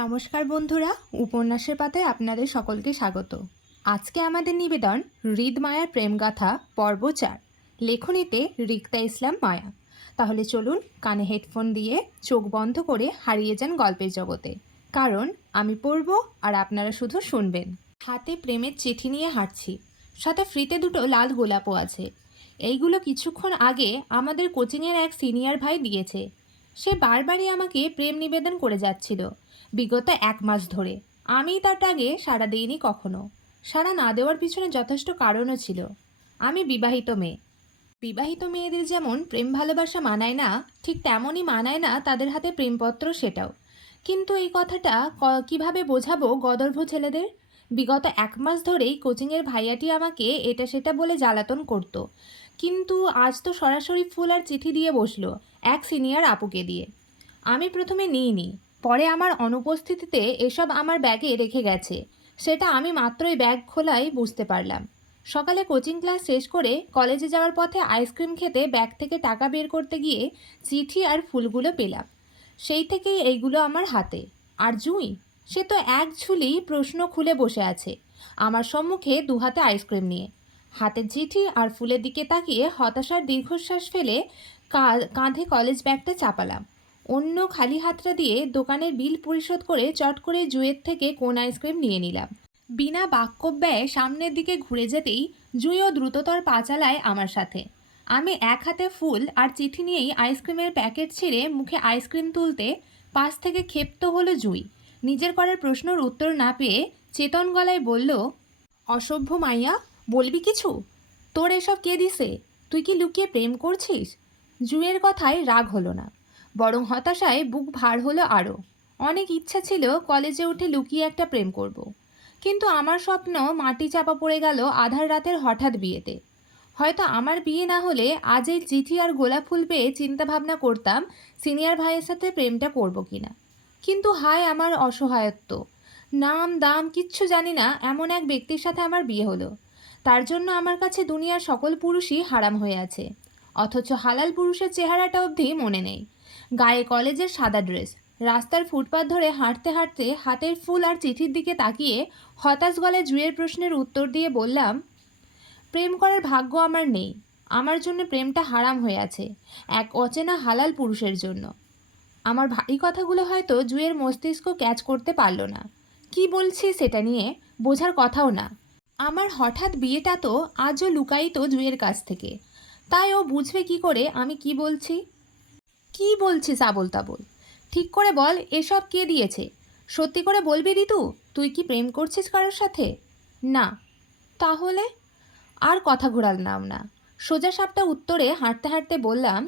নমস্কার বন্ধুরা, উপন্যাসের পাতায় আপনাদের সকলকে স্বাগত। আজকে আমাদের নিবেদন হৃদমায়ার প্রেমগাথা পর্ব 4, লেখনীতে রিক্তা ইসলাম মায়া। তাহলে চলুন কানে হেডফোন দিয়ে চোখ বন্ধ করে হারিয়ে যান গল্পের জগতে, কারণ আমি পড়ব আর আপনারা শুধু শুনবেন। হাতে প্রেমের চিঠি নিয়ে হাঁটছি, সাথে ফ্রিতে 2টো লাল গোলাপও আছে। এইগুলো কিছুক্ষণ আগে আমাদের কোচিংয়ের এক সিনিয়র ভাই দিয়েছে। সে বারবারই আমাকে প্রেম নিবেদন করে যাচ্ছিল বিগত 1 মাস ধরে। আমি তার আগে সাড়া দিইনি কখনো। সাড়া না দেওয়ার পিছনে যথেষ্ট কারণও ছিল। আমি বিবাহিত মেয়ে। বিবাহিত মেয়েদের যেমন প্রেম ভালোবাসা মানায় না, ঠিক তেমনই মানায় না তাদের হাতে প্রেমপত্র, সেটাও। কিন্তু এই কথাটা কিভাবে বোঝাবো গদর্ভ ছেলেদের? বিগত 1 মাস ধরেই কোচিংয়ের ভাইয়াটি আমাকে এটা সেটা বলে জ্বালাতন করত, কিন্তু আজ তো সরাসরি ফুল আর চিঠি দিয়ে বসলো এক সিনিয়র আপুকে দিয়ে। আমি প্রথমে নিইনি, পরে আমার অনুপস্থিতিতে এসব আমার ব্যাগে রেখে গেছে। সেটা আমি মাত্রই ব্যাগ খোলাই বুঝতে পারলাম। সকালে কোচিং ক্লাস শেষ করে কলেজে যাওয়ার পথে আইসক্রিম খেতে ব্যাগ থেকে টাকা বের করতে গিয়ে চিঠি আর ফুলগুলো পেলাম। সেই থেকেই এইগুলো আমার হাতে। আর জুঁই, সে তো এক ঝুলি প্রশ্ন খুলে বসে আছে আমার সম্মুখে, 2 হাতে আইসক্রিম নিয়ে। হাতের চিঠি আর ফুলের দিকে তাকিয়ে হতাশার দীর্ঘশ্বাস ফেলে কাঁধে কলেজ ব্যাগটা চাপালাম। অন্য খালি হাতটা দিয়ে দোকানের বিল পরিশোধ করে চট করে জুঁইয়ের থেকে কোন আইসক্রিম নিয়ে নিলাম। বিনা বাক্যব্যয়ে সামনের দিকে ঘুরে যেতেই জুঁইও দ্রুততর পা চালায় আমার সাথে। আমি এক হাতে ফুল আর চিঠি নিয়েই আইসক্রিমের প্যাকেট ছিঁড়ে মুখে আইসক্রিম তুলতে পাশ থেকে ক্ষেপ্ত হলো জুঁই। নিজের করার প্রশ্নের উত্তর না পেয়ে চেতন গলায় বলল, অসভ্য মাইয়া, বলবি কিছু? তোর এসব কে দিছে? তুই কি লুকিয়ে প্রেম করছিস? জুঁইয়ের কথায় রাগ হলো না, বরং হতাশায় বুক ভার হলো আরও। অনেক ইচ্ছা ছিল কলেজে উঠে লুকিয়ে একটা প্রেম করব, কিন্তু আমার স্বপ্ন মাটি চাপা পড়ে গেল আধার রাতের হঠাৎ বিয়েতে। হয়তো আমার বিয়ে না হলে আজ এই চিঠি আর গোলাপ ফুল পেয়ে চিন্তাভাবনা করতাম সিনিয়র ভাইয়ের সাথে প্রেমটা করব কিনা। কিন্তু হায় আমার অসহায়ত্ব! নাম দাম কিচ্ছু জানি না এমন এক ব্যক্তির সাথে আমার বিয়ে হলো। তার জন্য আমার কাছে দুনিয়ার সকল পুরুষই হারাম হয়ে আছে, অথচ হালাল পুরুষের চেহারাটা অবধি মনে নেই। গায়ে কলেজের সাদা ড্রেস, রাস্তার ফুটপাত ধরে হাঁটতে হাঁটতে হাতের ফুল আর চিঠির দিকে তাকিয়ে হতাশ গলায় জুঁইয়ের প্রশ্নের উত্তর দিয়ে বললাম, প্রেম করার ভাগ্য আমার নেই। আমার জন্য প্রেমটা হারাম হয়ে আছে এক অচেনা হালাল পুরুষের জন্য। আমার ভারী কথাগুলো হয়তো জুঁইয়ের মস্তিষ্ক ক্যাচ করতে পারল না। কি বলছি সেটা নিয়ে বোঝার কথাও না। আমার হঠাৎ বিয়েটা তো আজও লুকায়িত জুঁইয়ের কাছ থেকে, তাই ও বুঝবে কি করে আমি কি বলছি? কি বলছিস আবোল তাবোল? ঠিক করে বল, এসব কে দিয়েছে? সত্যি করে বলবি ঋতু, তুই কি প্রেম করছিস কারোর সাথে? না। তাহলে? আর কথা ঘোরালাম না, সোজা সাপটা উত্তরে হাঁটতে হাঁটতে বললাম,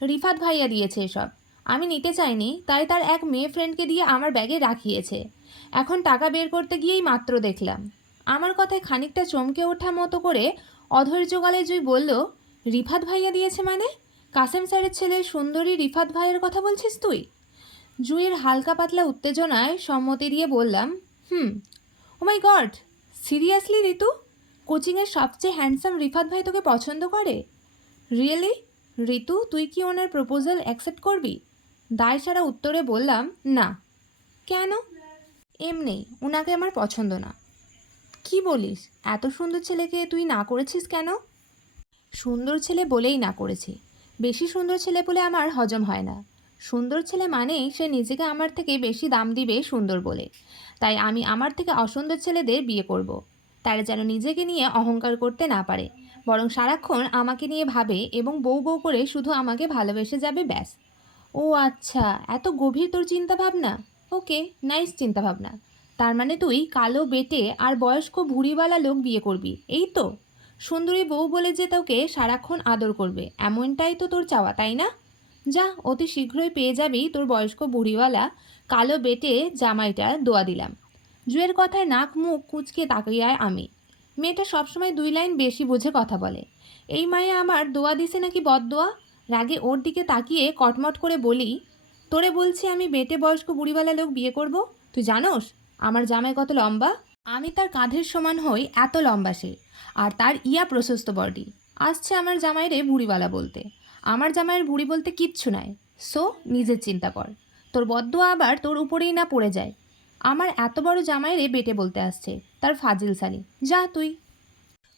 রিফাত ভাইয়া দিয়েছে এসব। আমি নিতে চাইনি, তাই তার এক মেয়ে ফ্রেন্ডকে দিয়ে আমার ব্যাগে রাখিয়েছে। এখন টাকা বের করতে গিয়েই মাত্র দেখলাম। আমার কথায় খানিকটা চমকে ওঠা মতো করে অধৈর্য গলায় জুঁই বলল, রিফাত ভাইয়া দিয়েছে মানে? কাসেম স্যারের ছেলে সুন্দরী রিফাত ভাইয়ের কথা বলছিস তুই? জুঁইয়ের হালকা পাতলা উত্তেজনায় সম্মতি দিয়ে বললাম, হুম। ও মাই গড, সিরিয়াসলি ঋতু? কোচিংয়ের সবচেয়ে হ্যান্ডসাম রিফাত ভাই তোকে পছন্দ করে? রিয়েলি? ঋতু, তুই কি ওনার প্রপোজাল অ্যাকসেপ্ট করবি? দায় সারা উত্তরে বললাম, না। কেন? এমনি, ওনাকে আমার পছন্দ না। কি বলিস? এত সুন্দর ছেলেকে তুই না করেছিস কেন? সুন্দর ছেলে বলেই না করেছি। বেশি সুন্দর ছেলে বলে আমার হজম হয় না। সুন্দর ছেলে মানেই সে নিজেকে আমার থেকে বেশি দাম দিবে সুন্দর বলে। তাই আমি আমার থেকে অসুন্দর ছেলেদের বিয়ে করব। তারা যেন নিজেকে নিয়ে অহংকার করতে না পারে, বরং সারাক্ষণ আমাকে নিয়ে ভাবে এবং বউ বউ করে শুধু আমাকে ভালোবেসে যাবে, ব্যাস। ও আচ্ছা, এত গভীর তোর চিন্তাভাবনা। ওকে, নাইস চিন্তাভাবনা। তার মানে তুই কালো বেটে আর বয়স্ক ভুঁড়িওয়ালা লোক বিয়ে করবি, এই তো? সুন্দরী বউ বলে যে তোকে সারাক্ষণ আদর করবে, এমনটাই তো তোর চাওয়া, তাই না? যা, অতি শীঘ্রই পেয়ে যাবি তোর বয়স্ক বুড়িওয়ালা কালো বেটে জামাইটা, দোয়া দিলাম। জুয়ের কথায় নাক মুখ কুঁচকে তাকিয়ে আমি। মেয়েটা সবসময় 2 লাইন বেশি বুঝে কথা বলে। এই মায়ে আমার দোয়া দিছে নাকি বদদোয়া? রাগে ওর দিকে তাকিয়ে কটমট করে বলি, তোরে বলছি আমি বেটে বয়স্ক বুড়িওয়ালা লোক বিয়ে করব? তুই জানোস আমার জামাই কত লম্বা? আমি তার কাঁধের সমান হই, এত লম্বা সে। আর তার ইয়া প্রশস্ত বডি। আসছে আমার জামাইরে বুড়িওয়ালা বলতে। আমার জামাইয়ের বুড়ি বলতে কিচ্ছু নাই। সো নিজের চিন্তা কর, তোর বদদোয়া আবার তোর উপরেই না পড়ে যায়। আমার এত বড় জামাইরে বেটে বলতে আসছে, তার ফাজিল সালি, যা তুই।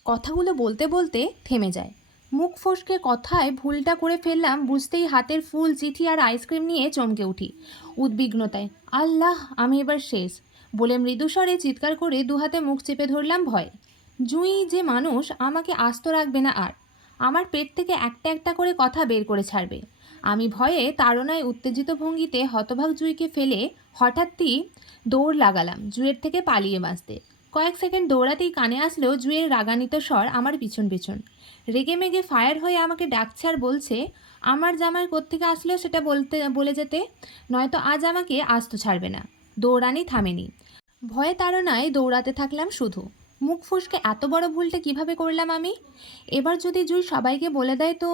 কথাগুলো বলতে বলতে থেমে যায়। মুখ ফসকে কথায় ভুলটা করে ফেললাম বুঝতেই হাতের ফুল, চিঠি আর আইসক্রিম নিয়ে চমকে উঠি উদ্বিগ্নতায়। আল্লাহ, আমি এবার শেষ বলে মৃদুস্বরে চিৎকার করে দুহাতে মুখ চেপে ধরলাম ভয়ে। জুঁই যে মানুষ আমাকে আস্ত রাখবে না আর, আমার পেট থেকে একটা একটা করে কথা বের করে ছাড়বে। আমি ভয়ে তাড়নায় উত্তেজিত ভঙ্গিতে হতভাগ জুঁইকে ফেলে হঠাৎই দৌড় লাগালাম জুঁয়ের থেকে পালিয়ে বাঁচতে। কয়েক সেকেন্ড দৌড়াতেই কানে আসলো জুঁয়ের রাগান্বিত স্বর আমার পিছন পিছন। রেগে মেগে ফায়ার হয়ে আমাকে ডাকছে আর বলছে আমার জামাই কোত্থেকে আসলো সেটা বলে যেতে, নয়তো আজ আমাকে আস্ত ছাড়বে না। দৌড়ানি থামেনি। ভয়ে তাড়নায় দৌড়াতে থাকলাম শুধু। মুখ ফুসকে এত বড় ভুলটা কিভাবে করলাম আমি? এবার যদি জুই সবাইকে বলে দেয় তো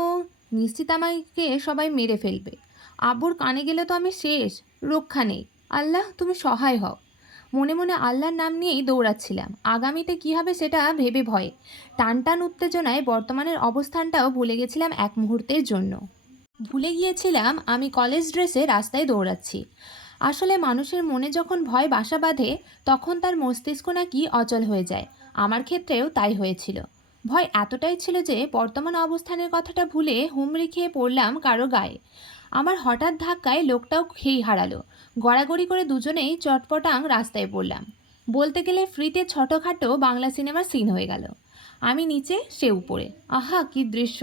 নিশ্চিত আমাকে সবাই মেরে ফেলবে। আব্বুর কানে গেলে তো আমি শেষ, রক্ষা নেই। আল্লাহ, তুমি সহায় হও। মনে মনে আল্লাহর নাম নিয়েই দৌড়াচ্ছিলাম। আগামীতে কী হবে সেটা ভেবে ভয়ে টান টান উত্তেজনায় বর্তমানের অবস্থানটাও ভুলে গেছিলাম এক মুহূর্তের জন্য। ভুলে গিয়েছিলাম আমি কলেজ ড্রেসে রাস্তায় দৌড়াচ্ছি। আসলে মানুষের মনে যখন ভয় বাসা বাঁধে তখন তার মস্তিষ্ক নাকি অচল হয়ে যায়। আমার ক্ষেত্রেও তাই হয়েছিল। ভয় এতটাই ছিল যে বর্তমান অবস্থানের কথাটা ভুলে হুমড়ি খেয়ে পড়লাম কারো গায়ে। আমার হঠাৎ ধাক্কায় লোকটাও খেই হারালো। গড়াগড়ি করে দুজনেই চটপটাং রাস্তায় পড়লাম। বলতে গেলে ফ্রিতে ছোটোখাটো বাংলা সিনেমার সিন হয়ে গেল। আমি নিচে, সে উপরে। আহা, কি দৃশ্য!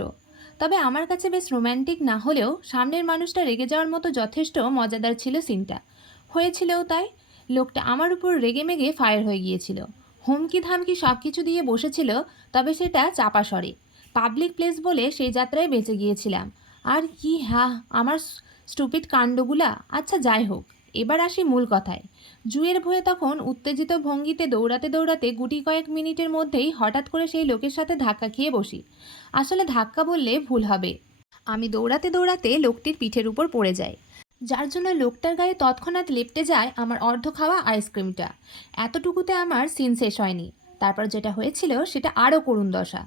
তবে আমার কাছে বেশ রোম্যান্টিক না হলেও সামনের মানুষটা রেগে যাওয়ার মতো যথেষ্ট মজাদার ছিল সিনটা। হয়েছিলও তাই। লোকটা আমার উপর রেগে মেগে ফায়ার হয়ে গিয়েছিল। হুমকি ধামকি সব কিছু দিয়ে বসেছিল, তবে সেটা চাপা স্বরে। পাবলিক প্লেস বলে সেই যাত্রায় বেঁচে গিয়েছিলাম। আর কি হ্যাঁ, আমার স্টুপিড কাণ্ডগুলা। আচ্ছা যাই হোক, এবার আসি মূল কথায়। জুয়ের ভয়ে তখন উত্তেজিত ভঙ্গিতে দৌড়াতে দৌড়াতে গুটি কয়েক মিনিটের মধ্যেই হঠাৎ করে সেই লোকের সাথে ধাক্কা খেয়ে বসি। আসলে ধাক্কা বললে ভুল হবে। আমি দৌড়াতে দৌড়াতে লোকটির পিঠের উপর পড়ে যাই, যার জন্য লোকটার গায়ে তৎক্ষণাৎ লেপ্টে যায় আমার অর্ধ খাওয়া আইসক্রিমটা। এতটুকুতে আমার সিন শেষ হয়নি। তারপর যেটা হয়েছিল সেটা আরও করুণ দশা।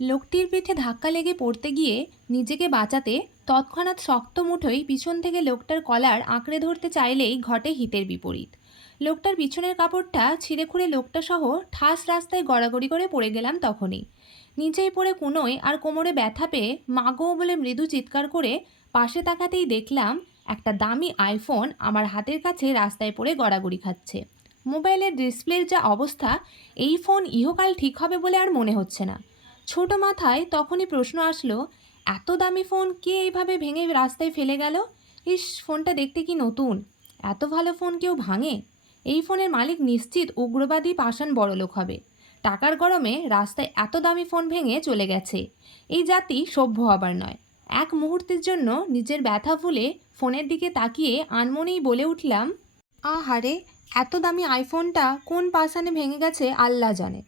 লোকটির পিঠে ধাক্কা লেগে পড়তে গিয়ে নিজেকে বাঁচাতে তৎক্ষণাৎ শক্ত মুঠোয় পিছন থেকে লোকটার কলার আঁকড়ে ধরতে চাইলেই ঘটে হিতের বিপরীত। লোকটার পিছনের কাপড়টা ছিঁড়ে খুঁড়ে লোকটা সহ ঠাস রাস্তায় গড়াগড়ি করে পড়ে গেলাম তখনই। নিচেই পড়ে কোনোয় আর কোমরে ব্যথা পেয়ে মাগো বলে মৃদু চিৎকার করে পাশে তাকাতেই দেখলাম একটা দামি আইফোন আমার হাতের কাছে রাস্তায় পড়ে গড়াগড়ি খাচ্ছে। মোবাইলের ডিসপ্লের যা অবস্থা, এই ফোন ইহকাল ঠিক হবে বলে আর মনে হচ্ছে না। ছোট মাথায় তখনই প্রশ্ন আসলো, এত দামি ফোন কে এইভাবে ভেঙে রাস্তায় ফেলে গেল? ইস, ফোনটা দেখতে কি নতুন! এত ভালো ফোন কেউ ভাঙে? এই ফোনের মালিক নিশ্চিত উগ্রবাদী পাষাণ বড়লোক হবে। টাকার গরমে রাস্তায় এত দামি ফোন ভেঙে চলে গেছে। এই জাতি সভ্য হবার নয়। এক মুহূর্তের জন্য নিজের ব্যথা ভুলে ফোনের দিকে তাকিয়ে আনমনেই বলে উঠলাম, আহারে, এত দামি আইফোনটা কোন পাষাণে ভেঙে গেছে আল্লাহ জানে।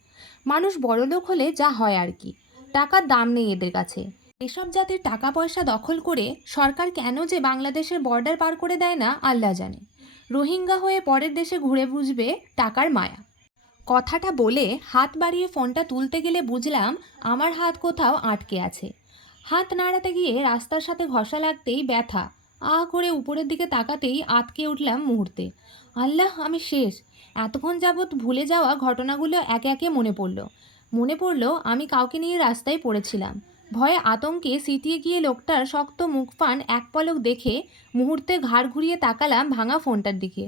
মানুষ বড়লোক হলে যা হয় আর কি, টাকার দাম নেই এদের কাছে। এসব জাতির টাকা পয়সা দখল করে সরকার কেন যে বাংলাদেশের বর্ডার পার করে দেয় না আল্লাহ জানে। রোহিঙ্গা হয়ে পরের দেশে ঘুরে বুঝবে টাকার মায়া। কথাটা বলে হাত বাড়িয়ে ফোনটা তুলতে গেলে বুঝলাম আমার হাত কোথাও আটকে আছে। হাত নাড়াতে গিয়ে রাস্তার সাথে ঘষা লাগতেই ব্যথা। করে উপরের দিকে তাকাতেই আটকে উঠলাম মুহূর্তে। আল্লাহ, আমি শেষ। এতক্ষণ যাবৎ ভুলে যাওয়া ঘটনাগুলো একে একে মনে পড়ল আমি কাউকে নিয়ে রাস্তায় পড়েছিলাম। ভয়ে আতঙ্কে সিটিয়ে গিয়ে লোকটার শক্ত মুখপান এক পলক দেখে মুহূর্তে ঘাড় ঘুরিয়ে তাকালাম ভাঙা ফোনটার দিকে।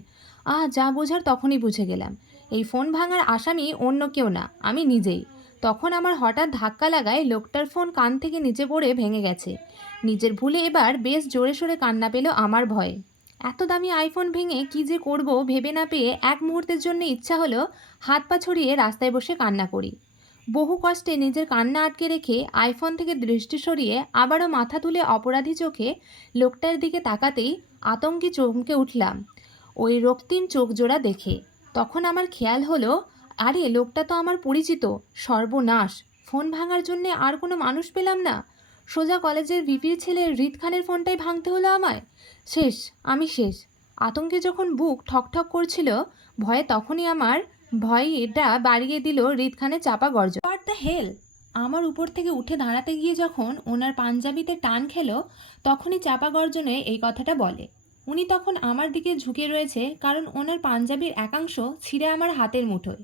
যা বোঝার তখনই বুঝে গেলাম। এই ফোন ভাঙার আসামি অন্য কেউ না, আমি নিজেই। তখন আমার হঠাৎ ধাক্কা লাগায় লোকটার ফোন কান থেকে নিচে পড়ে ভেঙে গেছে। নিজের ভুলে এবার বেশ জোরে সোরে কান্না পেল আমার ভয়ে। এত দামি আইফোন ভেঙে কি যে করব ভেবে না পেয়ে এক মুহূর্তের জন্য ইচ্ছা হলো হাত পা ছড়িয়ে রাস্তায় বসে কান্না করি। বহু কষ্টে নিজের কান্না আটকে রেখে আইফোন থেকে দৃষ্টি সরিয়ে আবারও মাথা তুলে অপরাধী চোখে লোকটার দিকে তাকাতেই আতঙ্কে চমকে উঠলাম ওই রক্তিম চোখ জোড়া দেখে। তখন আমার খেয়াল হলো, আরে লোকটা তো আমার পরিচিত। সর্বনাশ! ফোন ভাঙার জন্যে আর কোনো মানুষ পেলাম না। সোজা কলেজের ভিপির ছেলে হৃদ খানের ফোনটাই ভাঙতে হলো আমায়। শেষ, আমি শেষ। আতঙ্কে যখন বুক ঠকঠক করছিল, তখনই আমার ভয় এটা বাড়িয়ে দিল হৃদ খানের চাপা গর্জন। What the hell! আমার উপর থেকে উঠে দাঁড়াতে গিয়ে যখন ওনার পাঞ্জাবিতে টান খেলো, তখনই চাপা গর্জনে এই কথাটা বলে। উনি তখন আমার দিকে ঝুঁকে রয়েছে, কারণ ওনার পাঞ্জাবির একাংশ ছিঁড়ে আমার হাতের মুঠোয়।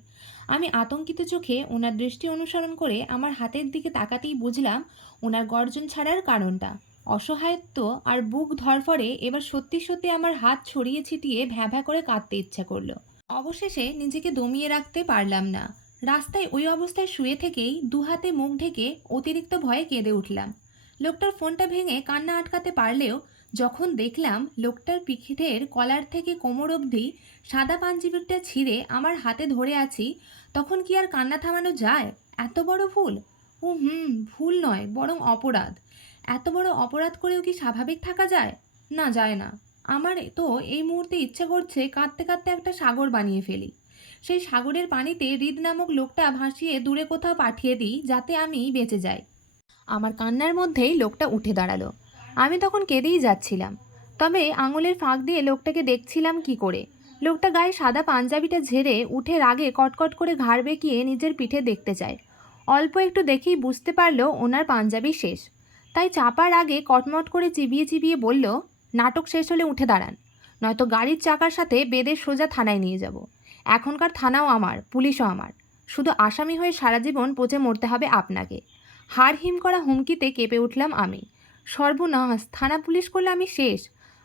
আমি আতঙ্কিত চোখে ওনার দৃষ্টি অনুসরণ করে আমার হাতের দিকে তাকাতেই বুঝলাম ওনার গর্জন ছাড়ার কারণটা। অসহায়ত্ব আর বুক ধরফরে এবার সত্যি সত্যি আমার হাত ছড়িয়ে ছিটিয়ে ভ্যাঁ ভ্যাঁ করে কাঁদতে ইচ্ছা করলো। অবশেষে নিজেকে দমিয়ে রাখতে পারলাম না। রাস্তায় ওই অবস্থায় শুয়ে থেকেই দু হাতে মুখ ঢেকে অতিরিক্ত ভয়ে কেঁদে উঠলাম। লোকটার ফোনটা ভেঙে কান্না আটকাতে পারলেও যখন দেখলাম লোকটার পিঠের কলার থেকে কোমর অবধি সাদা পাঞ্জাবিটা ছিঁড়ে আমার হাতে ধরে আছি, তখন কি আর কান্না থামানো যায়? এত বড় ভুল! ভুল নয়, বরং অপরাধ। এত বড় অপরাধ করেও কি স্বাভাবিক থাকা যায়? না, যায় না। আমার তো এই মুহূর্তে ইচ্ছে করছে কাঁদতে কাঁদতে একটা সাগর বানিয়ে ফেলি। সেই সাগরের পানিতে হৃদ নামক লোকটা ভাসিয়ে দূরে কোথাও পাঠিয়ে দিই, যাতে আমি বেঁচে যাই। আমার কান্নার মধ্যেই লোকটা উঠে দাঁড়ালো। আমি তখন কেঁদেই যাচ্ছিলাম, তবে আঙুলের ফাঁক দিয়ে লোকটাকে দেখছিলাম কি করে। লোকটা গায়ে সাদা পাঞ্জাবিটা ঝেড়ে উঠে রাগে কটকট করে ঘাড় বেঁকিয়ে নিজের পিঠে দেখতে চায়। অল্প একটু দেখেই বুঝতে পারলো ওনার পাঞ্জাবি শেষ। তাই চাপার আগে কটমট করে চিবিয়ে চিবিয়ে বলল, নাটক শেষ হলে উঠে দাঁড়ান, নয়তো গাড়ির চাকার সাথে বেঁধে সোজা থানায় নিয়ে যাব। এখনকার থানাও আমার, পুলিশও আমার। শুধু আসামি হয়ে সারা জীবন পচে মরতে হবে আপনাকে। হাড় হিম করা হুমকিতে কেঁপে উঠলাম আমি। সর্বনাশ, থানা পুলিশ করলে আমি শেষ।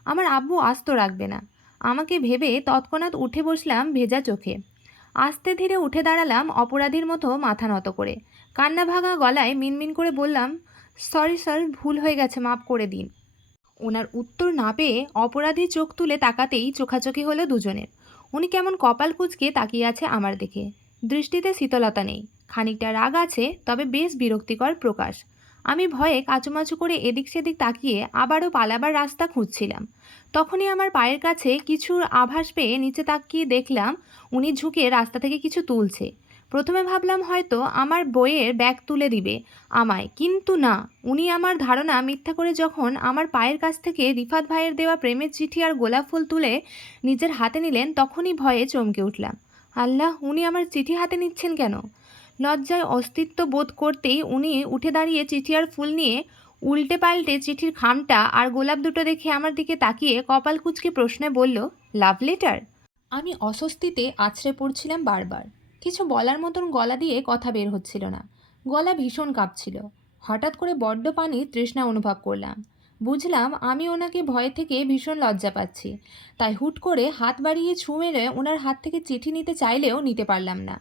আমার আব্বু আস্ত রাখবে না। আমাকে ভেবে তৎক্ষণাৎ উঠে বসলাম ভেজা চোখে। আস্তে ধীরে উঠে দাঁড়ালাম অপরাধীর মতো মাথা নত করে। কান্না ভাঙা গলায় মিনমিন করে বললাম, সরি স্যার, ভুল হয়ে গেছে, মাফ করে দিন। ওনার উত্তর না পেয়ে অপরাধী চোখ তুলে তাকাতেই চোখাচোখি হলো দুজনের। উনি কেমন কপাল কুঁচকে তাকিয়ে আছে আমার দিকে। দৃষ্টিতে শীতলতা নেই, খানিকটা রাগ আছে, তবে বেশ বিরক্তিকর প্রকাশ। আমি ভয়ে কাচুমাচু করে এদিক সেদিক তাকিয়ে আবারও পালাবার রাস্তা খুঁজছিলাম। তখনই আমার পায়ের কাছে কিছুর আভাস পেয়ে নিচে তাকিয়ে দেখলাম উনি ঝুঁকে রাস্তা থেকে কিছু তুলছে। প্রথমে ভাবলাম হয়তো আমার বইয়ের ব্যাগ তুলে দিবে আমায়, কিন্তু না। উনি, আমার ধারণা মিথ্যা করে, যখন আমার পায়ের কাছ থেকে রিফাত ভাইয়ের দেওয়া প্রেমের চিঠি আর গোলাপ ফুল তুলে নিজের হাতে নিলেন, তখনই ভয়ে চমকে উঠলাম। আল্লাহ, উনি আমার চিঠি হাতে নিচ্ছেন কেন? লজ্জায় অস্তিত্ব বোধ করতেই উনি উঠে দাঁড়িয়ে চিঠি আর ফুল নিয়ে উল্টে পাল্টে চিঠির খামটা আর গোলাপ দুটো দেখে আমার দিকে তাকিয়ে কপাল কুঁচকে প্রশ্নে বলল, লাভ লেটার? আমি অস্বস্তিতে আছড়ে পড়ছিলাম বারবার। কিছু বলার মতন গলা দিয়ে কথা বের হচ্ছিল না। গলা ভীষণ কাঁপছিল। হঠাৎ করে বড্ড পানির তৃষ্ণা অনুভব করলাম। বুঝলাম আমি ওনাকে ভয় থেকে ভীষণ লজ্জা পাচ্ছি। তাই হুট করে হাত বাড়িয়ে ছুঁ মেরে ওনার হাত থেকে চিঠি নিতে চাইলেও নিতে পারলাম না,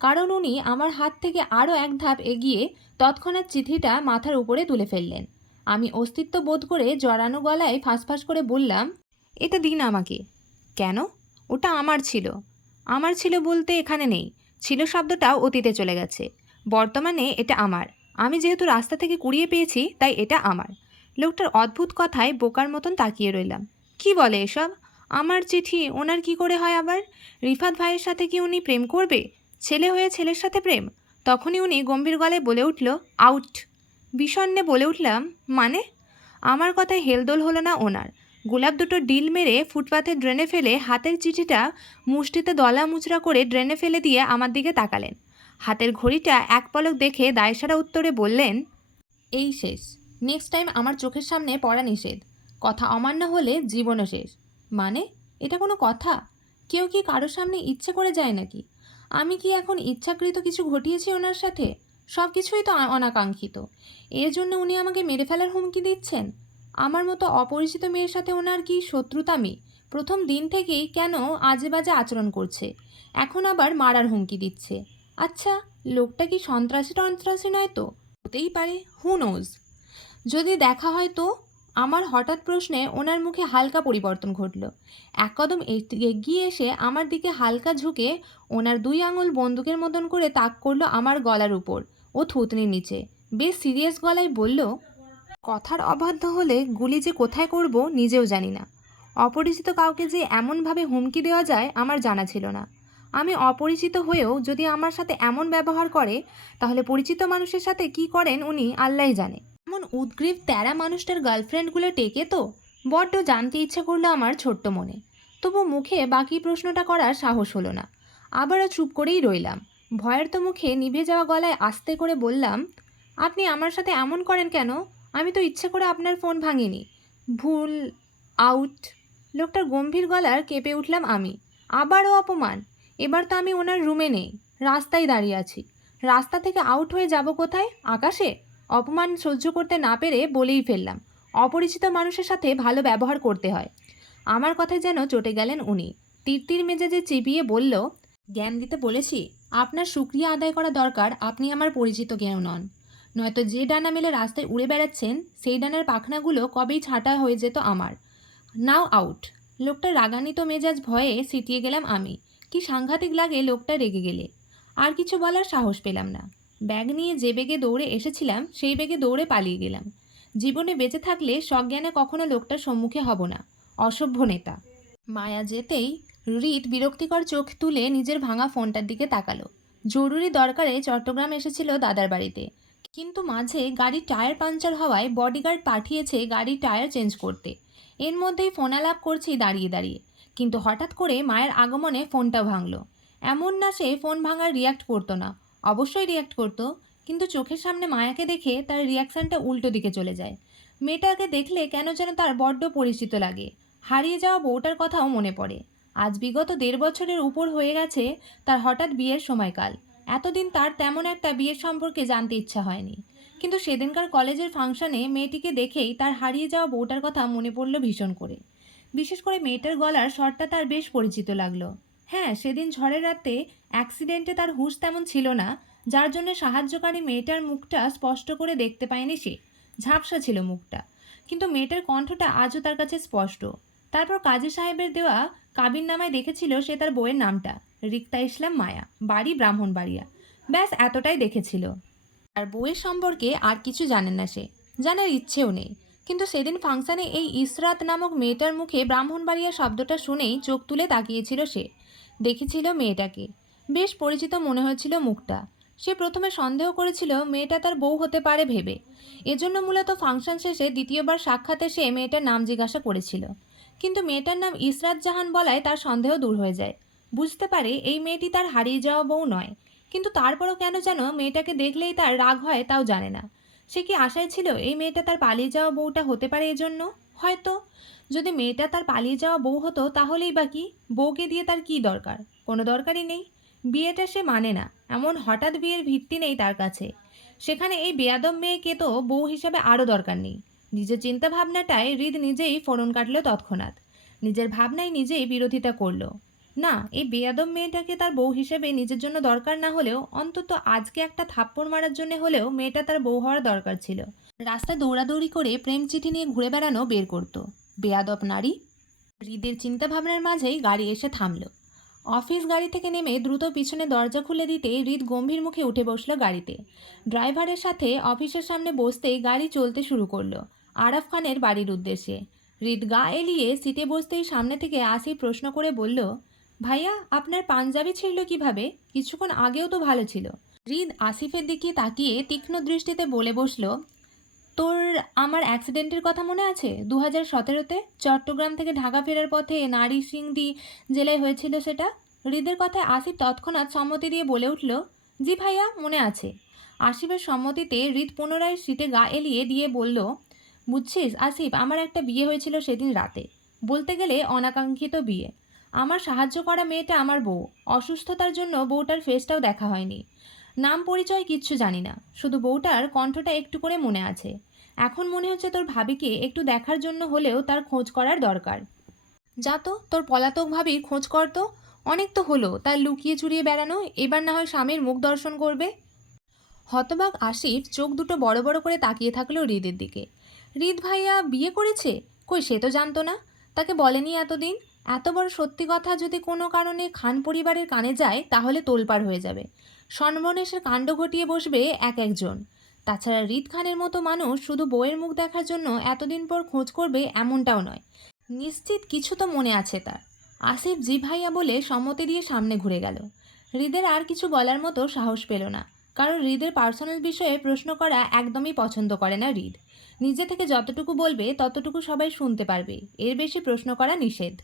কারণ উনি আমার হাত থেকে আরও এক ধাপ এগিয়ে তৎক্ষণাৎ চিঠিটা মাথার উপরে তুলে ফেললেন। আমি অস্তিত্ব বোধ করে জড়ানো গলায় ফাঁসফাঁস করে বললাম, এটা দিন আমাকে। কেন? ওটা আমার ছিল। আমার ছিল বলতে এখানে নেই, ছিল শব্দটাও অতীতে চলে গেছে। বর্তমানে এটা আমার। আমি যেহেতু রাস্তা থেকে কুড়িয়ে পেয়েছি, তাই এটা আমার। লোকটার অদ্ভুত কথায় বোকার মতন তাকিয়ে রইলাম। কি বলে এসব? আমার চিঠি ওনার কি করে হয় আবার? রিফাত ভাইয়ের সাথে কি উনি প্রেম করবে? ছেলে হয়ে ছেলের সাথে প্রেম? তখনই উনি গম্ভীর গলায় বলে উঠল, আউট। বিষণ্ণে বলে উঠলাম, মানে? আমার কথায় হেলদোল হলো না ওনার। গোলাপ দুটো ডিল মেরে ফুটপাথে ড্রেনে ফেলে হাতের চিঠিটা মুষ্টিতে দলা মুচড়া করে ড্রেনে ফেলে দিয়ে আমার দিকে তাকালেন। হাতের ঘড়িটা এক পলক দেখে দায়সারা উত্তরে বললেন, এই শেষ। নেক্সট টাইম আমার চোখের সামনে পড়া নিষেধ। কথা অমান্য হলে জীবনও শেষ। মানে? এটা কোনো কথা? কেউ কি কারোর সামনে ইচ্ছে করে যায় নাকি? আমি কি এখন ইচ্ছাকৃত কিছু ঘটিয়েছি ওনার সাথে? সব কিছুই তো অনাকাঙ্ক্ষিত। এর জন্য উনি আমাকে মেরে ফেলার হুমকি দিচ্ছেন? আমার মতো অপরিচিত মেয়ের সাথে ওনার কি শত্রুতামি? প্রথম দিন থেকেই কেন আজে বাজে আচরণ করছে? এখন আবার মারার হুমকি দিচ্ছে। আচ্ছা, লোকটা কি সন্ত্রাসী টন্ত্রাসী নয় তো? হতেই পারে, হু নোজ। যদি দেখা হয় তো? আমার হঠাৎ প্রশ্নে ওনার মুখে হালকা পরিবর্তন ঘটল। এক কদম এগিয়ে এসে আমার দিকে হালকা ঝুঁকে ওনার দুই আঙুল বন্দুকের মতন করে তাক করলো আমার গলার উপর ও থুতনির নিচে। বেশ সিরিয়াস গলায় বলল, কথার অবাধ্য হলে গুলি যে কোথায় করব নিজেও জানি না। অপরিচিত কাউকে যে এমনভাবে হুমকি দেওয়া যায় আমার জানা ছিল না। আমি অপরিচিত হয়েও যদি আমার সাথে এমন ব্যবহার করে, তাহলে পরিচিত মানুষের সাথে কি করেন উনি আল্লাহই জানে। এমন উদ্গ্রীব তেরা মানুষটার গার্লফ্রেন্ডগুলো টেকে তো? বড্ড জানতে ইচ্ছে করলো আমার ছোট্ট মনে। তবু মুখে বাকি প্রশ্নটা করার সাহস হলো না। আবারও চুপ করেই রইলাম। ভয়ের তো মুখে নিভে যাওয়া গলায় আস্তে করে বললাম, আপনি আমার সাথে এমন করেন কেন? আমি তো ইচ্ছে করে আপনার ফোন ভাঙিনি। ভুল, আউট। লোকটার গম্ভীর গলার কেঁপে উঠলাম আমি। আবারও অপমান! এবার তো আমি ওনার রুমে নেই, রাস্তায় দাঁড়িয়ে আছি। রাস্তা থেকে আউট হয়ে যাব কোথায়? আকাশে? অপমান সহ্য করতে না পেরে বলেই ফেললাম, অপরিচিত মানুষের সাথে ভালো ব্যবহার করতে হয়। আমার কথায় যেন চটে গেলেন উনি। তিরতির মেজাজে চিবিয়ে বলল, জ্ঞান দিতে বলেছি? আপনার শুকরিয়া আদায় করা দরকার আপনি আমার পরিচিত কেউ নন। নয়তো যে ডানা মেলে রাস্তায় উড়ে বেড়াচ্ছেন সেই ডানার পাখনাগুলো কবেই ছাঁটা হয়ে যেত আমার। নাও আউট! লোকটা রাগান্বিত মেজাজ ভয়ে সিটিয়ে গেলাম আমি। কি সাংঘাতিক লাগে লোকটা রেগে গেলে। আর কিছু বলার সাহস পেলাম না। ব্যাগ নিয়ে যে বেগে দৌড়ে এসেছিলাম সেই বেগে দৌড়ে পালিয়ে গেলাম। জীবনে বেঁচে থাকলে সজ্ঞানে কখনো লোকটার সম্মুখে হব না। অসভ্য নেতা। মায়া যেতেই হৃদ বিরক্তিকর চোখ তুলে নিজের ভাঙা ফোনটার দিকে তাকালো। জরুরি দরকারে চট্টগ্রাম এসেছিল দাদার বাড়িতে, কিন্তু মাঝে গাড়ির টায়ার পাঞ্চার হওয়ায় বডিগার্ড পাঠিয়েছে গাড়ির টায়ার চেঞ্জ করতে। এর মধ্যেই ফোন আলাপ করছি দাঁড়িয়ে দাঁড়িয়ে, কিন্তু হঠাৎ করে মায়ের আগমনে ফোনটা ভাঙলো। এমন না সে ফোন ভাঙার রিয়াক্ট করতো না, অবশ্যই রিয়াক্ট করতো, কিন্তু চোখের সামনে মায়াকে দেখে তার রিয়াকশানটা উল্টো দিকে চলে যায়। মেয়েটাকে দেখলে কেন যেন তার বড্ড পরিচিত লাগে। হারিয়ে যাওয়া বউটার কথাও মনে পড়ে। আজ বিগত 1.5 বছরের উপর হয়ে গেছে তার হঠাৎ বিয়ের সময়কাল। এতদিন তার তেমন একটা বিয়ের সম্পর্কে জানতে ইচ্ছা হয়নি, কিন্তু সেদিনকার কলেজের ফাংশনে মেয়েটিকে দেখেই তার হারিয়ে যাওয়া বউটার কথা মনে পড়ল ভীষণ করে। বিশেষ করে মেয়েটার গলার স্বরটা তার বেশ পরিচিত লাগলো। হ্যাঁ, সেদিন ঝড়ের রাতে অ্যাক্সিডেন্টে তার হুঁশ তেমন ছিল না, যার জন্য সাহায্যকারী মেয়েটার মুখটা স্পষ্ট করে দেখতে পায়নি সে। ঝাপসা ছিল মুখটা, কিন্তু মেয়েটার কণ্ঠটা আজও তার কাছে স্পষ্ট। তারপর কাজী সাহেবের দেওয়া কাবিননামায় দেখেছিল সে তার বইয়ের নামটা রিক্তা ইসলাম মায়া, বাড়ি ব্রাহ্মণবাড়িয়া। ব্যাস এতটাই দেখেছিল। আর বইয়ের সম্পর্কে আর কিছু জানেন না সে, জানার ইচ্ছেও নেই। কিন্তু সেদিন ফাংশনে এই ইসরাত নামক মেয়েটার মুখে ব্রাহ্মণবাড়িয়া শব্দটা শুনেই চোখ তুলে তাকিয়েছিল সে। দেখেছিল মেয়েটাকে, বেশ পরিচিত মনে হয়েছিল মুখটা। সে প্রথমে সন্দেহ করেছিল মেয়েটা তার বউ হতে পারে ভেবে। এজন্য মূলত ফাংশন শেষে দ্বিতীয়বার সাক্ষাতে সে মেয়েটার নাম জিজ্ঞাসা করেছিল। কিন্তু মেয়েটার নাম ইসরাত জাহান বলায় তার সন্দেহ দূর হয়ে যায়। বুঝতে পারে এই মেয়েটি তার হারিয়ে যাওয়া বউ নয়। কিন্তু তারপরও কেন যেন মেয়েটাকে দেখলেই তার রাগ হয় তাও জানে না। সে কি আশায় ছিল এই মেয়েটা তার পালিয়ে যাওয়া বউটা হতে পারে এজন্য? হয়তো। যদি মেয়েটা তার পালিয়ে যাওয়া বউ হতো তাহলেই বা কি? বউকে দিয়ে তার কি দরকার? কোনো দরকারই নেই। বিয়েটা সে মানে না, এমন হঠাৎ বিয়ের ভিত্তি নেই তার কাছে। সেখানে এই বেয়াদব মেয়েকে তো বউ হিসাবে আরও দরকার নেই। নিজের চিন্তাভাবনাটায় হৃদ নিজেই ফোড়ন কাটল তৎক্ষণাৎ। নিজের ভাবনায় নিজেই বিরোধিতা করলো। না, এই বেয়াদব মেয়েটাকে তার বউ হিসেবে নিজের জন্য দরকার না হলেও অন্তত আজকে একটা থাপ্পড় মারার জন্য হলেও মেয়েটা তার বউ হওয়ার দরকার ছিল। রাস্তায় দৌড়াদৌড়ি করে প্রেম চিঠি নিয়ে ঘুরে বেড়ানো বের করতো বেয়াদব নারী। হৃদের চিন্তাভাবনার মাঝেই গাড়ি এসে থামল। অফিস গাড়ি থেকে নেমে দ্রুত পিছনে দরজা খুলে দিতে হৃদ গম্ভীর মুখে উঠে বসলো গাড়িতে। ড্রাইভারের সাথে অফিসের সামনে বসতেই গাড়ি চলতে শুরু করলো আরাফ খানের বাড়ির উদ্দেশ্যে। হৃদ গা এলিয়ে সিটে বসতেই সামনে থেকে আসি প্রশ্ন করে বলল, ভাইয়া আপনার পাঞ্জাবি ছিঁড়ল কিভাবে? কিছুক্ষণ আগেও তো ভালো ছিল। হৃদ আসিফের দিকে তাকিয়ে তীক্ষ্ণ দৃষ্টিতে বলে বসল, তোর আমার অ্যাক্সিডেন্টের কথা মনে আছে? 2017-তে চট্টগ্রাম থেকে ঢাকা ফেরার পথে নারীসিংদী জেলায় হয়েছিল সেটা। হৃদের কথায় আসিফ তৎক্ষণাৎ সম্মতি দিয়ে বলে উঠল, জি ভাইয়া, মনে আছে। আসিফের সম্মতিতে হৃদ পুনরায় সিটে গা এলিয়ে দিয়ে বলল, বুঝছিস আসিফ, আমার একটা বিয়ে হয়েছিল সেদিন রাতে। বলতে গেলে অনাকাঙ্ক্ষিত বিয়ে। আমার সাহায্য করা মেয়েটা আমার বউ। অসুস্থতার জন্য বউটার ফেসটাও দেখা হয়নি। নাম পরিচয় কিচ্ছু জানি না, শুধু বউটার কণ্ঠটা একটু করে মনে আছে। এখন মনে হচ্ছে তোর ভাবিকে একটু দেখার জন্য হলেও তার খোঁজ করার দরকার। যা তো তোর পলাতক ভাবির খোঁজ কর তো। অনেক তো হলো তার লুকিয়ে চুরিয়ে বেড়ানো, এবার না হয় স্বামীর মুখ দর্শন করবে। হতবাক আসিফ চোখ দুটো বড় বড় করে তাকিয়ে থাকলো হৃদের দিকে। হৃদ ভাইয়া বিয়ে করেছে? কই, সে তো জানতো না, তাকে বলেনি এতদিন। এত বড় সত্যি কথা যদি কোনো কারণে খান পরিবারের কানে যায় তাহলে তোলপাড় হয়ে যাবে। সর্বনেশের কাণ্ড ঘটিয়ে বসবে এক একজন। তাছাড়া হৃদ খানের মতো মানুষ শুধু বউয়ের মুখ দেখার জন্য এতদিন পর খোঁজ করবে এমনটাও নয়। নিশ্চিত কিছু তো মনে আছে তার। আসিফ জি ভাইয়া বলে সম্মতি দিয়ে সামনে ঘুরে গেল। হৃদের আর কিছু বলার মতো সাহস পেল না, কারণ হৃদের পার্সোনাল বিষয়ে প্রশ্ন করা একদমই পছন্দ করে না হৃদ। নিজে থেকে যতটুকু বলবে ততটুকু সবাই শুনতে পারবে, এর বেশি প্রশ্ন করা নিষেধ।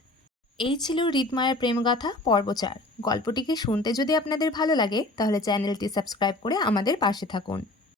এই ছিল হৃদমায়ার প্রেমগাথা পর্ব 4। গল্পটিকে শুনতে যদি আপনাদের ভালো লাগে তাহলে চ্যানেলটি সাবস্ক্রাইব করে আমাদের পাশে থাকুন।